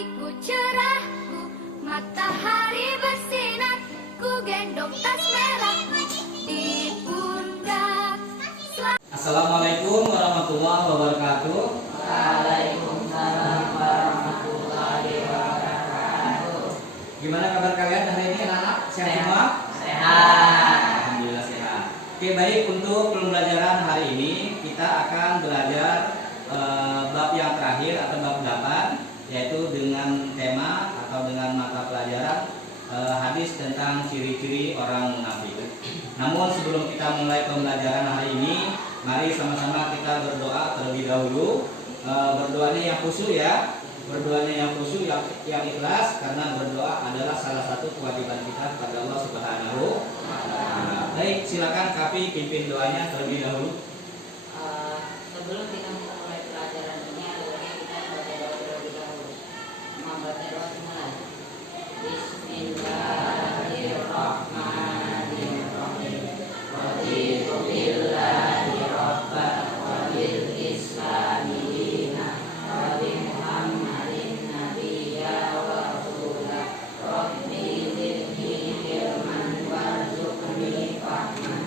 pagiku cerahku, matahari bersinar, ku gendong tas merahku di pundak. Assalamualaikum warahmatullahi wabarakatuh. Waalaikumsalam warahmatullahi wabarakatuh. Gimana kabar kalian hari ini anak-anak? Sehat semua? Sehat. Alhamdulillah sehat. Oke, baik, untuk pembelajaran hari ini kita akan belajar bab yang terakhir atau bab 8, yaitu dengan tema atau dengan mata pelajaran hadis tentang ciri-ciri orang munafik. Namun sebelum kita mulai pembelajaran hari ini, mari sama-sama kita berdoa terlebih dahulu. Berdoanya yang khusyuk ya, berdoanya yang khusyuk, yang ikhlas, karena berdoa adalah salah satu kewajiban kita kepada Allah Subhanahu wa Ta'ala. Baik, silakan Kapi pimpin doanya terlebih dahulu. Sebelum kita mulai pelajaran ini, adalah kita baca doa terlebih dahulu. Membaca doa dimulai. Bismillahirrahmanirrahim. Raditu billahi rabban wa bil islami dinan wa bi Muhammadin nabiyya wa rasulah. Rabbi zidni ilman warzuqni fahman.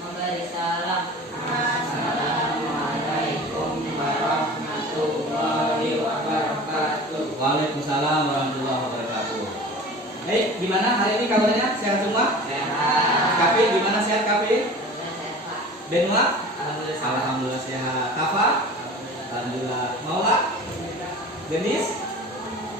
Memberi salam. Assalamualaikum warahmatullahi wabarakatuh. Waalaikumsalam warahmatullahi wabarakatuh. Baik, gimana hari ini kabarnya? Sehat semua? Sehat. Kapi, gimana sehat Kapi? Sehat. Benua? Alhamdulillah. Alhamdulillah sehat. Kafa? Alhamdulillah. Maula? Gendis?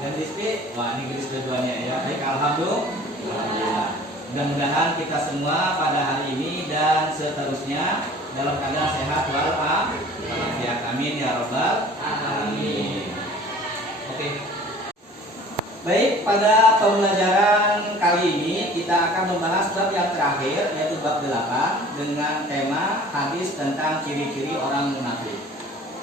Gendis P? Wah, ini Gendis berduanya ya. Baik, alhamdulillah. Mudah-mudahan kita semua pada hari ini dan seterusnya dalam keadaan sehat walafiat. Amin ya robbal alamin. Oke. Baik, pada pembelajaran kali ini kita akan membahas bab yang terakhir, yaitu bab 8 dengan tema hadis tentang ciri-ciri orang munafik.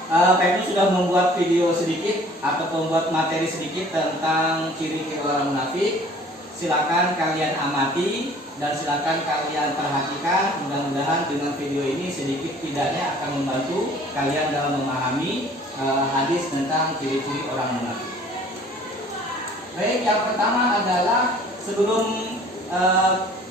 Pepnu sudah membuat video sedikit atau membuat materi sedikit tentang ciri-ciri orang munafik. Silakan kalian amati dan silakan kalian perhatikan. Mudah-mudahan dengan video ini sedikit tidaknya akan membantu kalian dalam memahami hadis tentang ciri-ciri orang munafik. Baik, yang pertama adalah sebelum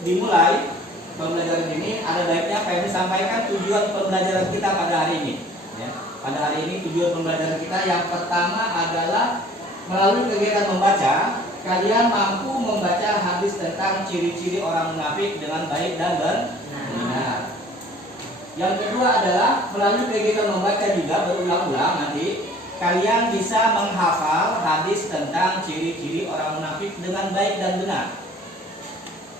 dimulai pembelajaran ini, ada baiknya kami sampaikan tujuan pembelajaran kita pada hari ini. Ya, pada hari ini tujuan pembelajaran kita yang pertama adalah melalui kegiatan membaca, kalian mampu membaca hadis tentang ciri-ciri orang munafik dengan baik dan benar. Yang kedua adalah melalui kegiatan membaca juga berulang-ulang nanti kalian bisa menghafal hadis tentang ciri-ciri orang munafik dengan baik dan benar.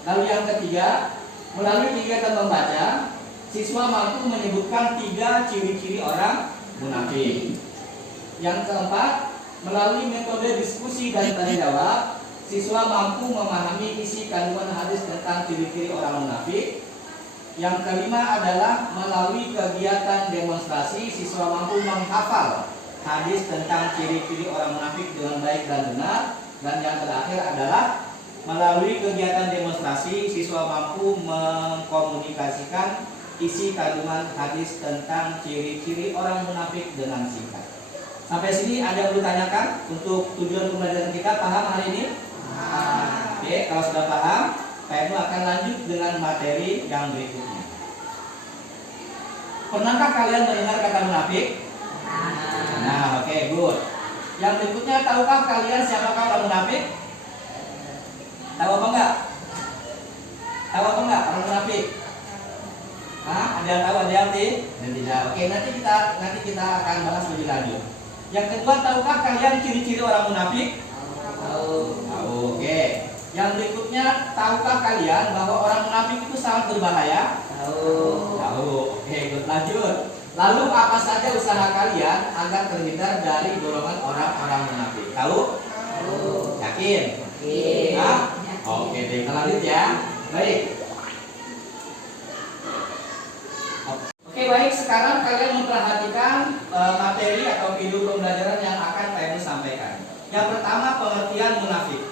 Lalu yang ketiga, melalui kegiatan membaca, siswa mampu menyebutkan 3 ciri-ciri orang munafik. Yang keempat, melalui metode diskusi dan tanya jawab, siswa mampu memahami isi kandungan hadis tentang ciri-ciri orang munafik. Yang kelima adalah melalui kegiatan demonstrasi, siswa mampu menghafal hadis tentang ciri-ciri orang munafik dengan baik dan benar. Dan yang terakhir adalah melalui kegiatan demonstrasi, siswa mampu mengkomunikasikan isi kandungan hadis tentang ciri-ciri orang munafik dengan singkat. Sampai sini ada yang ditanyakan untuk tujuan pembelajaran kita, paham hari ini? Oke, kalau sudah paham, Pak Ibu akan lanjut dengan materi yang berikutnya. Pernahkah kalian mendengar kata munafik? Nah, oke, good. Yang berikutnya, tahukah kalian siapakah orang munafik? Tahu apa enggak? Tahu apa enggak orang munafik? Hah? Ada yang tahu, ada yang tidak? Oke, nanti kita akan bahas lebih lanjut. Yang kedua, tahukah kalian ciri-ciri orang munafik? Tahu. Oke. Yang berikutnya, tahukah kalian bahwa orang munafik itu sangat berbahaya? Tahu. Oke, good, lanjut. Lalu apa saja usaha kalian agar terhindar dari golongan orang-orang munafik? Tahu? Yakin? Hah? Oke, baik, lanjut ya. Baik. Oke, baik. Sekarang kalian memperhatikan materi atau video pembelajaran yang akan saya sampaikan. Yang pertama, pengertian munafik.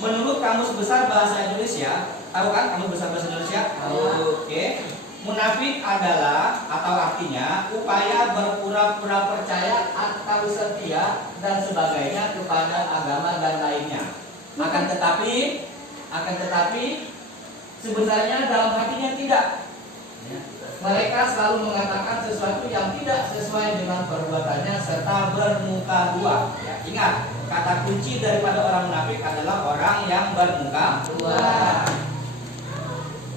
Menurut Kamus Besar Bahasa Indonesia, tahu kan Kamus Besar Bahasa Indonesia? Oke. Munafik adalah atau artinya upaya berpura-pura percaya atau harus setia dan sebagainya kepada agama dan lainnya. Akan tetapi sebenarnya dalam hatinya tidak. Ya. Mereka selalu mengatakan sesuatu yang tidak sesuai dengan perbuatannya serta bermuka dua. Ya, ingat, kata kunci daripada orang munafik adalah orang yang bermuka dua.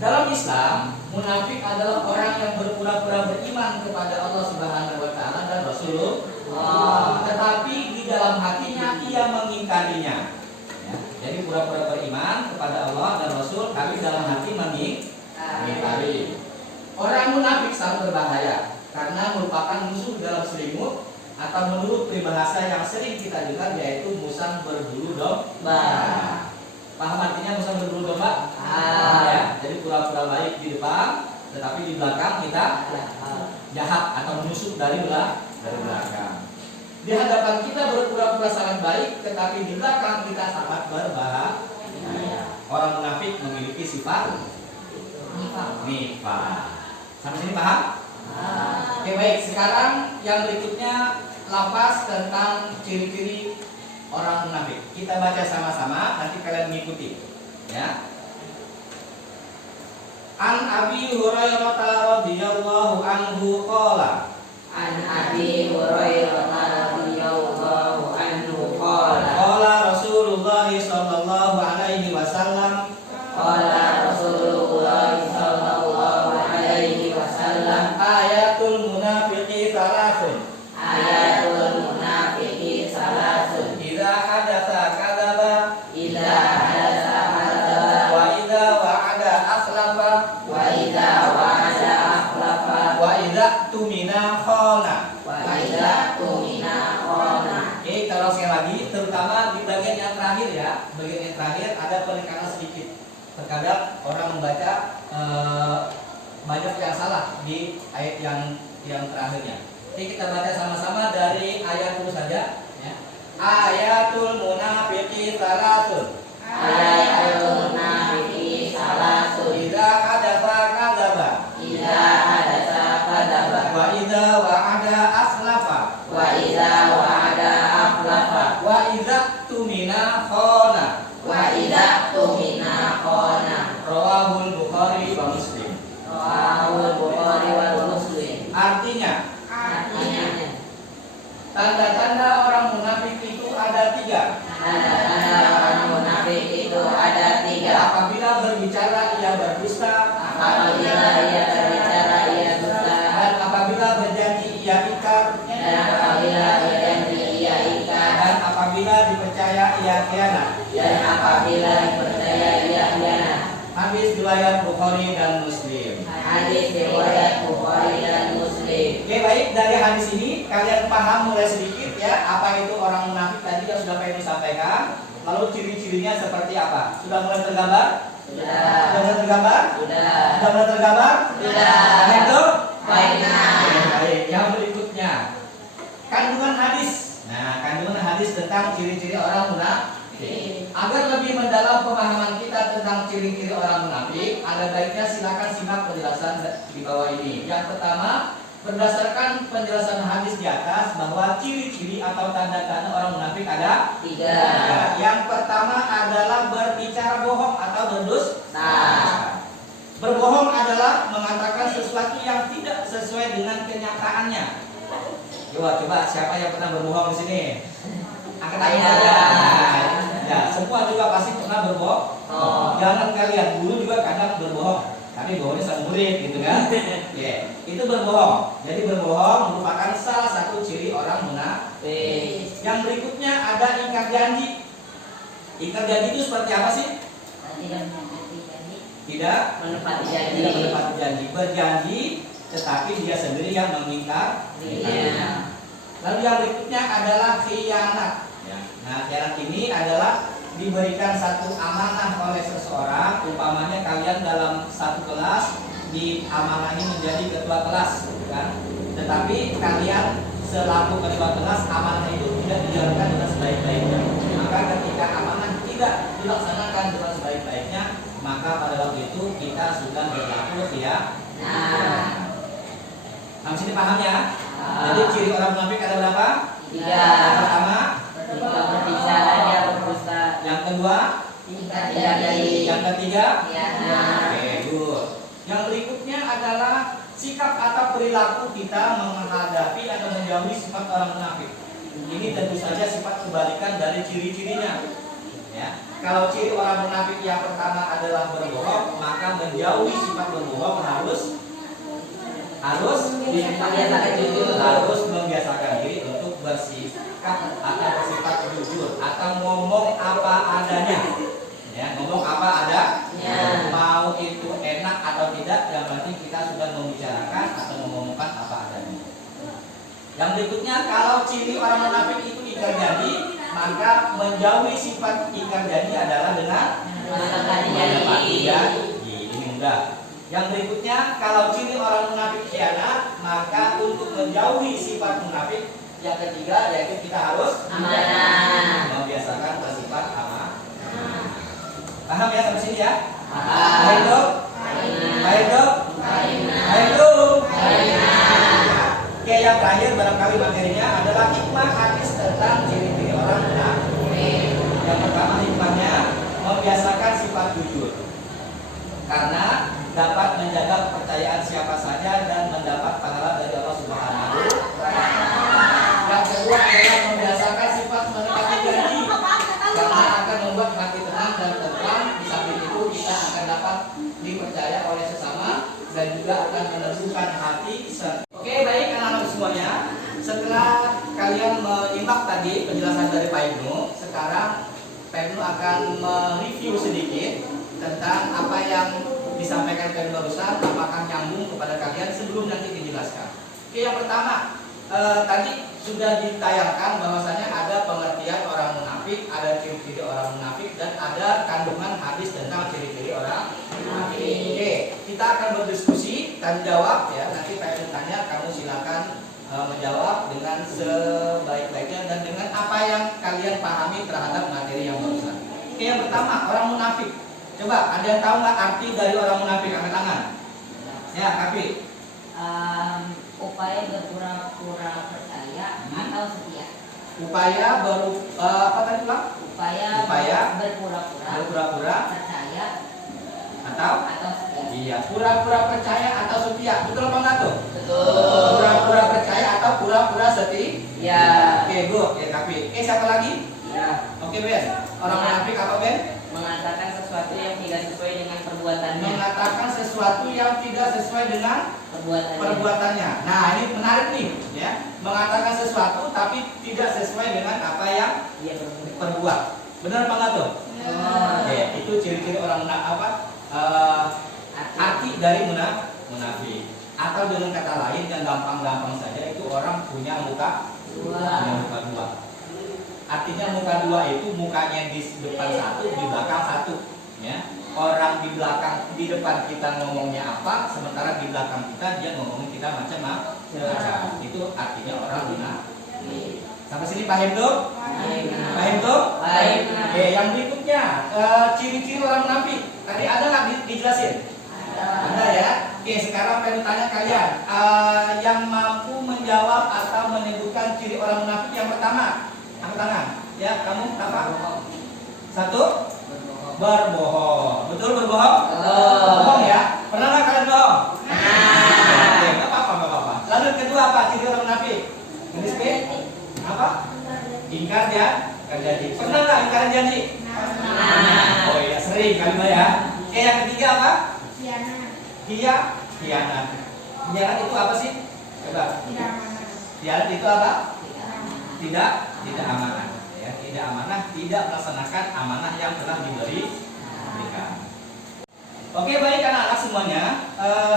Dalam Islam, munafik adalah orang yang berpura-pura beriman kepada Allah Subhanahu wa taala dan Rasulullah, tetapi di dalam hatinya ia mengingkarinya. Ya, jadi pura-pura beriman kepada Allah dan Rasul, tapi dalam hati mengingkari. Orang munafik sangat berbahaya karena merupakan musuh dalam selimut, atau menurut peribahasa yang sering kita dengar yaitu musang berbulu domba. Paham artinya musang berbulu domba? Ya, jadi pura-pura baik di depan, tetapi di belakang kita jahat atau menusuk dari belakang. Di hadapan kita berpura-pura sangat baik, tetapi di belakang kita sangat berbahaya. Orang munafik memiliki sifat nifaq. Sampai sini paham? Oke, baik. Sekarang yang berikutnya lafaz tentang ciri-ciri orang munafik. Kita baca sama-sama, nanti kalian mengikuti. Ya. An Abi Hurairah radhiyallahu anhu qala. An Abi Hurairah radhiyallahu anhu qala. Qala Rasulullah sallallahu alaihi wasallam. Qala Rasulullah sallallahu alaihi wasallam. Ayatul munafiqi thalathun. Ayatul munafiqi salasun. Idza hadatsa kadzaba. Idza hadatsa kadzaba. Wa idza wa'ada akhlafa. Wa idza wa'ada akhlafa. Wa idza tumina khana. Wa idza tumina khana. Oke, kalau sekali lagi, terutama di bagian yang terakhir ya, bagian yang terakhir ada penekanan sedikit. Terkadang orang membaca banyak yang salah di ayat yang terakhirnya. Oke, kita baca sama-sama dari ayat dulu saja. Ya. Ayatul munafiqi salasun. Ayatul munafiqi salasun. Idza hadatsa kadzaba. Idza hadatsa kadzaba. Wa idza wa'ada akhlafa. Wa idza wa'ada akhlafa. Wa idza tumina khana. Wa idza tumina khana. Rawahul Bukhari wa Muslim. Rawahul Bukhari wa Muslim. Artinya, tanda-tanda orang munafik itu ada 3. Tanda-tanda orang munafik itu ada 3. Apabila berbicara ia berdusta. Apabila ia berbicara ia dusta. Dan apabila berjanji ia ingkar. Dan apabila berjanji ia ingkar. Dan apabila dipercaya ia khianat. Dan apabila dipercaya ia khianat. Hadis riwayat Bukhari dan Muslim. Hadis riwayat Bukhari dan Muslim. Oke, baik, dari hadis ini kalian paham mulai sedikit ya apa itu orang munafik tadi yang sudah Pak Edi sampaikan. Lalu ciri-cirinya seperti apa? Sudah mulai tergambar? Sudah. Sudah mulai tergambar? Sudah. Sudah mulai tergambar? Sudah. Baik, tuh? Baiklah. Baik, yang berikutnya kandungan hadis. Nah, kandungan hadis tentang ciri-ciri orang munafik. Agar lebih mendalam pemahaman kita tentang ciri-ciri orang munafik, ada baiknya silakan simak penjelasan di bawah ini. Yang pertama, berdasarkan penjelasan hadis di atas bahwa ciri-ciri atau tanda-tanda orang munafik ada 3. Yang pertama adalah berbicara bohong atau berdusta. Berbohong adalah mengatakan sesuatu yang tidak sesuai dengan kenyataannya. Coba siapa yang pernah berbohong di sini? Angkat tangan saja. Ya, semua juga pasti pernah berbohong. Jangan kalian, guru juga kadang berbohong. Tapi bohongnya sama murid gitu kan? Itu berbohong. Jadi berbohong merupakan salah satu ciri orang munafik. Yang berikutnya ada ingkar janji. Ingkar janji itu seperti apa sih? Tidak menepati janji. Tidak menepati janji. Berjanji, tetapi dia sendiri yang mengingkar. Lalu yang berikutnya adalah khianat. Nah, khianat ini adalah diberikan satu amanah oleh seseorang, umpamanya kalian dalam satu kelas diamanahi menjadi ketua kelas, kan? Tetapi kalian selaku ketua kelas amanah itu tidak dijalankan dengan sebaik-baiknya. Maka ketika amanah tidak dilaksanakan dengan sebaik-baiknya, maka pada waktu itu kita sudah berlaku Nah, sini paham ya? Jadi ciri orang munafik ada berapa? 3. munafik. Ini tentu saja sifat kebalikan dari ciri-cirinya. Ya. Kalau ciri orang munafik yang pertama adalah berbohong, maka menjauhi sifat berbohong harus membiasakan diri untuk bersikap atau bersifat jujur atau ngomong apa adanya. Ya, ngomong apa adanya. Mau itu enak atau tidak, yang penting kita sudah membicarakan atau mengomongkan apa adanya. Yang berikutnya, kalau ciri orang munafik itu ingkar janji, maka menjauhi sifat ingkar janji adalah dengan menepati janji. Ini mudah. Yang berikutnya, kalau ciri orang munafik khianat, maka untuk menjauhi sifat munafik, yang ketiga yaitu kita harus membiasakan bersifat amanah. Paham ya sampai sini ya? Baik dok? Baik dok? Baik dok? Oke, yang terakhir barangkali materinya adalah hikmah hadis tentang ciri-ciri orang munafik. Yang pertama hikmahnya membiasakan sifat jujur, karena dapat menjaga kepercayaan siapa saja dan mendapat pahala dari Allah Subhanahu wa Ta'ala. Yang kedua adalah membiasakan sifat menepati janji, karena akan membuat hati tenang dan tentram. Di samping itu kita akan dapat dipercaya oleh sesama dan juga akan menentukan hati. Oke, baik anak-anak semuanya. Setelah kalian menyimak tadi penjelasan dari Pak Ibnu, sekarang Pak Ibnu akan mereview sedikit tentang apa yang disampaikan dari barusan, apakah nyambung kepada kalian sebelum nanti dijelaskan. Oke, yang pertama tadi sudah ditayangkan bahwasanya ada pengertian orang munafik, ada ciri-ciri orang munafik, dan ada kandungan hadis tentang ciri-ciri orang munafik. Oke, kita akan berdiskusi dan jawab ya. Nanti Pak Ibnu tanya, kamu silakan menjawab dengan sebaik-baiknya dan dengan apa yang kalian pahami terhadap materi yang barusan. Oke, yang pertama orang munafik. Coba, ada yang tahu nggak arti dari orang munafik? Angkat tangan. Ya, Kapi. Upaya berpura-pura percaya atau setia. Upaya apa tadi Pak? Upaya berpura-pura percaya atau setia. Iya, pura-pura percaya atau setia. Betul apa enggak tuh? Betul. Pura-pura percaya atau pura-pura setia? Ya. Oke, good. Oke, Kapi. Siapa lagi? Ya. Oke, Ben. Orang munafik apa, Ben? Mengatakan sesuatu yang tidak sesuai dengan perbuatannya. Mengatakan sesuatu yang tidak sesuai dengan perbuatannya. Nah, ini menarik nih, ya. Mengatakan sesuatu tapi tidak sesuai dengan apa yang dia perbuat. Benar apa enggak tuh? Oke, itu ciri-ciri orang arti dari munafik. Atau dengan kata lain yang gampang-gampang saja, itu orang punya muka dua. Artinya muka dua itu mukanya di depan satu, di belakang satu, ya. Orang di belakang, di depan kita ngomongnya apa, sementara di belakang kita dia ngomongin kita macam-macam. Itu artinya orang munafik. Sampai sini paham tuh? Paham tuh? Oke, yang berikutnya ciri-ciri orang munafik. Tadi ada nggak dijelasin? Ada ya. Oke, sekarang pengen tanya kalian, yang mampu menjawab atau menyebutkan ciri orang munafik yang pertama. Angkat tangan. Ya, kamu apa? Satu? Berbohong. Betul berbohong? Bohong ya? Pernah nggak kalian bohong? Oke, nggak apa-apa. Lalu kedua apa ciri orang munafik? Tulis B. Apa? Ingkar janji. Pernah nggak ingkar janji? Oh iya, sering kali ya. Oke, yang ketiga apa? Khianat. Khianat itu apa sih? Coba. Khianat itu apa? Tidak amanah, ya, tidak amanah, tidak melaksanakan amanah yang telah diberikan. Oke, baik anak-anak semuanya.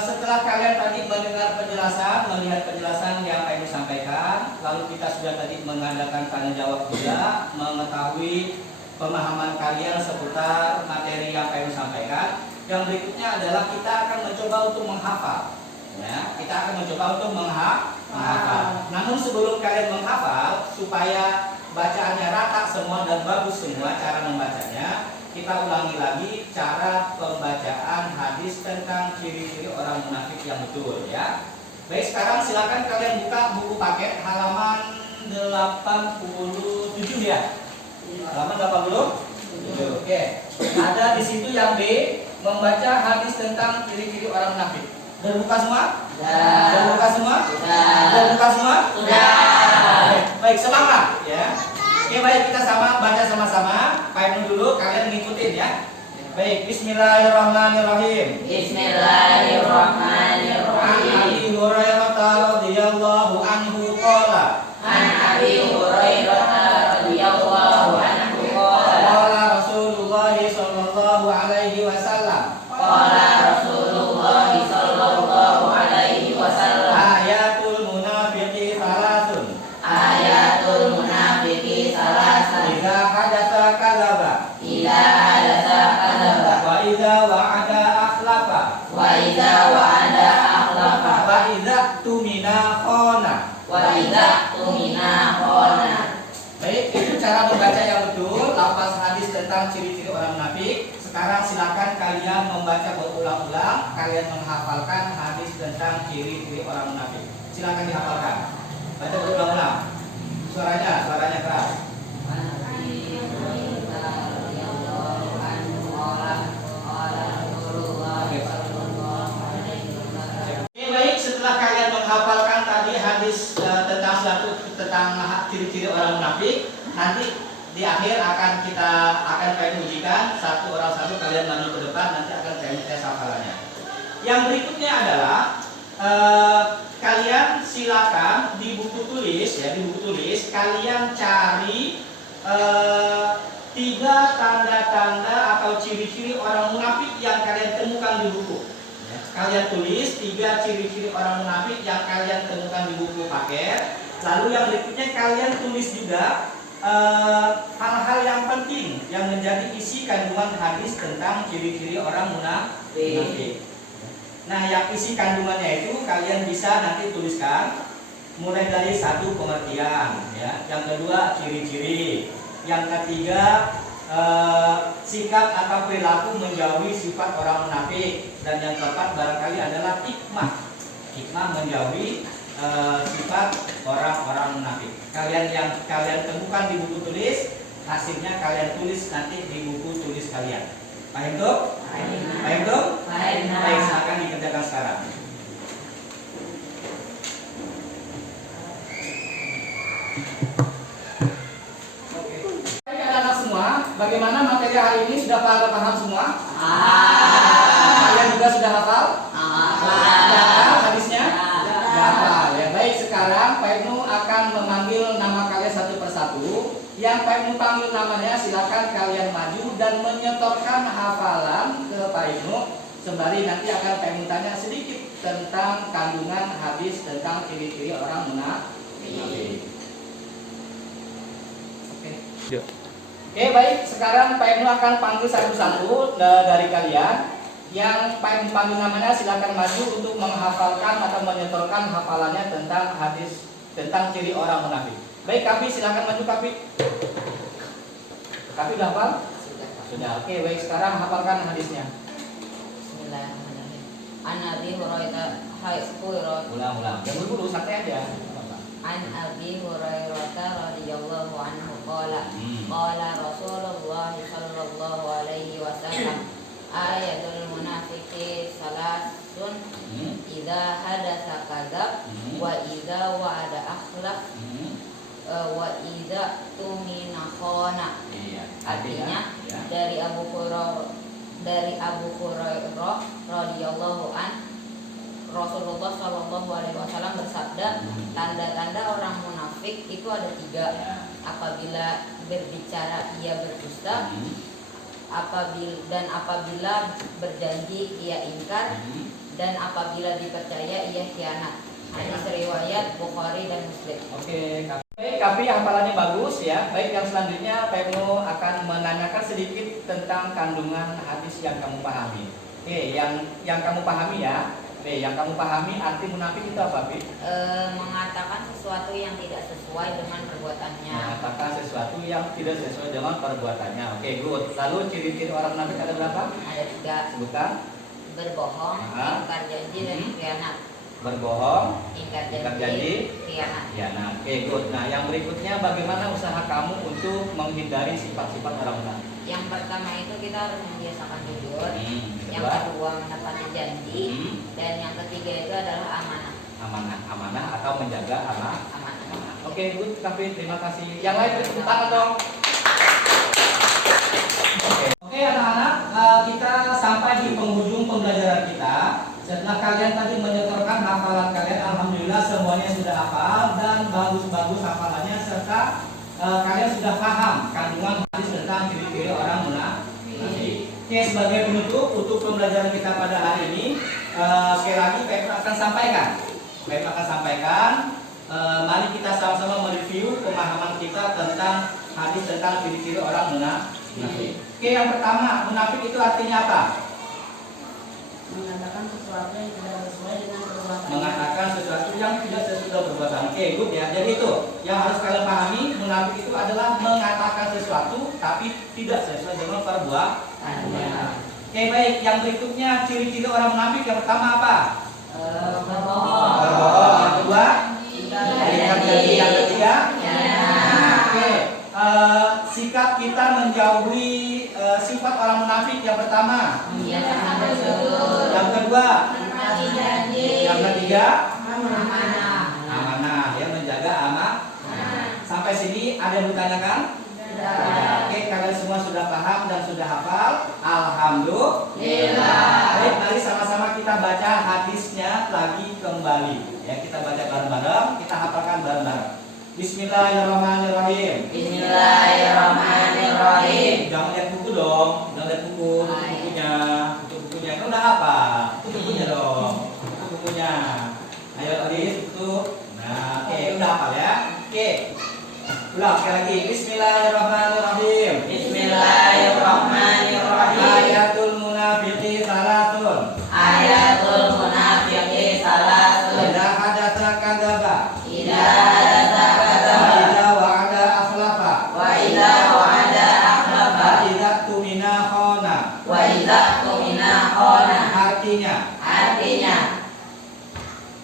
Setelah kalian tadi mendengar penjelasan, melihat penjelasan yang Pak Ibu sampaikan, lalu kita sudah tadi mengadakan tanya jawab juga, mengetahui pemahaman kalian seputar materi yang Pak Ibu sampaikan. Yang berikutnya adalah kita akan mencoba untuk menghafal. Ya, kita akan mencoba untuk menghafal. Namun sebelum kalian menghafal, supaya bacaannya rata semua dan bagus semua cara membacanya, kita ulangi lagi cara pembacaan hadis tentang ciri-ciri orang munafik yang betul ya. Baik, sekarang silakan kalian buka buku paket halaman 87 ya. Halaman 87. Oke. Ada di situ yang B, membaca hadis tentang ciri-ciri orang munafik. Udah buka semua? Udah buka semua? Udah buka semua? Udah. Baik, semangat ya. Oke, baik, kita baca sama-sama. Pak dulu, kalian ngikutin ya. Baik, Bismillahirrahmanirrahim. Bismillahirrahmanirrahim. An Abi Hurairah radhiyallahu anhu qala. An Abi Hurairah radhiyallahu anhu qala. Qala Rasulullah sallallahu alaihi wasallam. Qala Rasulullah sallallahu alaihi wasallam. Ayatul munafiqi thalathun. Ayatul munafiqi salasan. Idza hadatsa kadzaba. Idza hadatsa kadzaba. Wa idza wa'ada akhlafa. Wa idza wa'ada akhlafa. Wa idza tumina khana. Wa idza tumina khana. Baik, itu cara membaca yang betul lafaz hadis tentang ciri-ciri orang munafik. Sekarang silakan kalian membaca berulang-ulang, kalian menghafalkan hadis tentang ciri-ciri orang munafik. Silakan dihafalkan. Baca berulang-ulang. Suaranya keras. Oke, baik, setelah kalian menghafalkan tadi hadis tentang ciri-ciri orang munafik, nanti di akhir kalian ujikan satu orang satu, kalian maju ke depan, nanti akan kalian tes hafalannya. Yang berikutnya adalah kalian silakan di buku tulis kalian cari 3 tanda-tanda atau ciri-ciri orang munafik yang kalian temukan di buku. Kalian tulis 3 ciri-ciri orang munafik yang kalian temukan di buku paket. Lalu yang berikutnya kalian tulis juga hal-hal yang penting yang menjadi isi kandungan hadis tentang ciri-ciri orang munafik. Nah, yang isi kandungannya itu kalian bisa nanti tuliskan mulai dari 1 pengertian, ya. Yang kedua ciri-ciri. Yang ketiga sikap atau perilaku menjauhi sifat orang munafik. Dan yang keempat barangkali adalah hikmah menjauhi sifat orang-orang munafik. Yang kalian temukan di buku tulis, hasilnya kalian tulis nanti di buku tulis kalian. Paham tuh? Paham tuh? Baik, silakan dikerjakan sekarang. Oke. Baik, anak-anak semua, bagaimana materi hari ini sudah paham semua? Kalian juga sudah hafal? Hafal hadisnya? Hafal. Ya, baik, sekarang Pak Ibnu akan memanggil nama kalian satu persatu. Yang Pak Ibnu panggil namanya, silakan kalian maju dan menyetorkan hafalan ke Pak Ibnu. Sembari nanti akan Pak Ibnu tanya sedikit tentang kandungan hadis tentang ciri-ciri orang munafik. Oke, baik. Sekarang Pak Ibnu akan panggil satu-satu dari kalian. Yang Pak Ibnu panggil namanya, silakan maju untuk menghafalkan atau menyetorkan hafalannya tentang hadis tentang ciri orang munafik. Baik, Kapi, silakan maju, Kapi. Kapi udah hafal? Sudah. Oke, baik, sekarang hafalkan hadisnya. Bismillahirrahmanirrahim. An Abi Hurairah Ulang. Jangan buru-buru, santai aja. An Abi Hurairah radhiyallahu anhu qala qala Rasulullah sallallahu alaihi wasallam ayatul munafiqi salasun idza hadatsa kadzab wa idza wa'ada akhlaf wa idza tumina khana. Artinya dari Abu Hurairah radhiyallahu an, Rasulullah sallallahu alaihi wasallam bersabda, tanda-tanda orang munafik itu ada 3. Apabila berbicara ia berdusta, apabila berjanji ia ingkar, dan apabila dipercaya ia khianat. Hadis riwayat Bukhari dan Muslim. Oke, Kapi hafalannya bagus ya. Baik, yang selanjutnya Pak Ibnu akan menanyakan sedikit tentang kandungan hadis yang kamu pahami. Oke, yang kamu pahami ya. Yang kamu pahami arti munafik itu apa, Pi? Mengatakan sesuatu yang tidak sesuai dengan perbuatannya. Mengatakan sesuatu yang tidak sesuai dengan perbuatannya. Oke, good. Lalu ciri-ciri orang munafik ada berapa? Ada 3. Sebutkan. Berbohong, ingkar janji, dan khianat. Berbohong, Ingkar janji, janji, khianat. khianat. Oke, good. Nah, yang berikutnya bagaimana usaha kamu untuk menghindari sifat-sifat orang munafik? Yang pertama itu kita harus membiasakan jujur. Yang Kedua, kedua menepati janji. Dan yang ketiga itu adalah amanah. amanah atau menjaga amanah. Amanah. Oke, good, Kafin. Terima kasih. Yang lain beri tepuk tangan dong. Oke, anak-anak, kita sampai di penghujung pembelajaran kita. Setelah kalian tadi menyetorkan hafalan kalian, alhamdulillah semuanya sudah hafal dan bagus-bagus hafalannya serta kalian sudah paham kandungan hadis tentang ciri-ciri orang munafik. Oke, sebagai penutup untuk pembelajaran kita pada hari ini, sekali lagi Pak akan sampaikan. Mari kita sama-sama mereview pemahaman kita tentang hadis tentang ciri-ciri orang munafik. Oke, yang pertama, munafik itu artinya apa? Mengatakan sesuatu yang tidak sesuai dengan perbuatan. Mengatakan sesuatu yang tidak sesuai dengan perbuatan. Oke, good ya. Jadi itu yang harus kalian pahami, munafik itu adalah mengatakan sesuatu tapi tidak sesuai dengan perbuatan. Oke, baik. Yang berikutnya ciri-ciri orang munafik yang pertama apa? Berbohong. Berbohong. Yang kedua? Yang ketiga? Oke. Sikap kita menjauhi sifat orang munafik yang pertama. Yang kedua? Yang ketiga? Amanah. Ya, menjaga amanah. Sampai sini ada yang bertanyakan? Oke, kalian semua sudah paham dan sudah hafal. Alhamdulillah. Baik, mari sama-sama kita baca hadisnya lagi kembali. Ya, kita baca bareng-bareng, kita hafalkan bareng-bareng. Bismillahirrahmanirrahim. Bismillahirrahmanirrahim. Jangan lihat buku dong, jangan lihat buku, bukunya. Kan udah apa? Bukunya dong, bukunya. Ayo Adis, tutup. Nah, oke, udah hafal ya. Oke. Ulang sekali lagi. Bismillahirrahmanirrahim. Bismillahirrahmanirrahim. Ayatul munafiqi salatun. Ayatul munafiqi salatun. Idza hadatsa kadzaba. Idza hadatsa Wa kadzaba. idza wa'ada akhlafa. Wa idza wa'ada akhlafa. Wa idza tumina khana. Wa idza tumina khana. Artinya.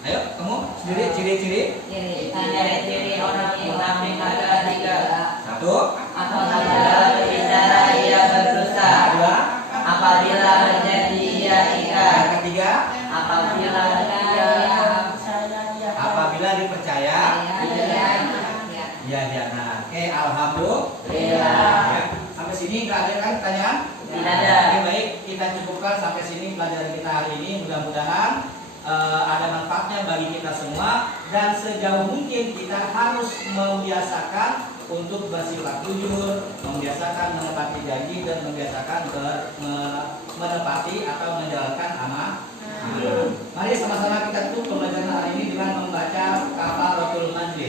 Ayo, kamu sendiri ciri-ciri. Ciri-ciri orang munafik ada 3. Satu. Apabila berbicara ia berdusta. Dua. Apabila berjanji ia ingkar. Yang ketiga. Apabila dia Apabila dipercaya. Ya. Nah, oke, alhamdulillah. Ya. Sampai sini nggak ada kan pertanyaan? Tidak ada. Oke, baik, kita cukupkan sampai sini pelajaran kita hari ini. Mudah-mudahan ada manfaatnya bagi kita semua dan sejauh mungkin kita harus membiasakan untuk bersifat jujur, membiasakan menepati janji dan membiasakan menepati atau menjalankan amanah. Mari sama-sama kita tutup pembelajaran hari ini dengan membaca kafaratul majlis.